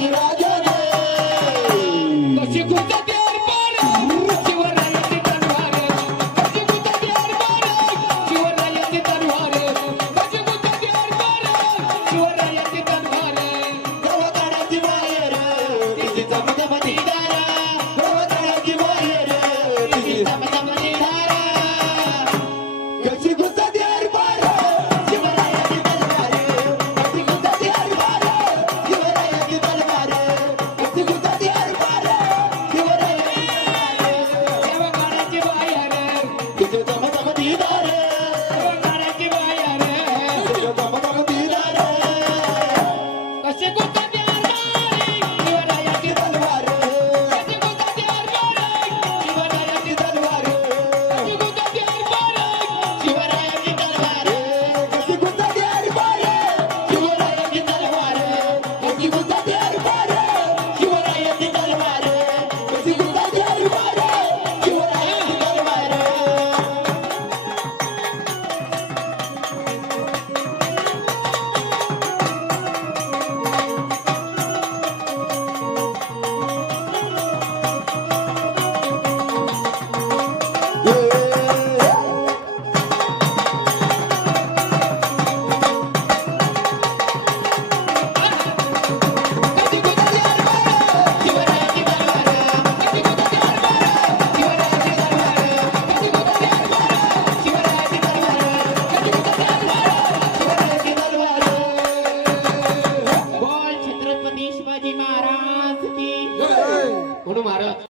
you.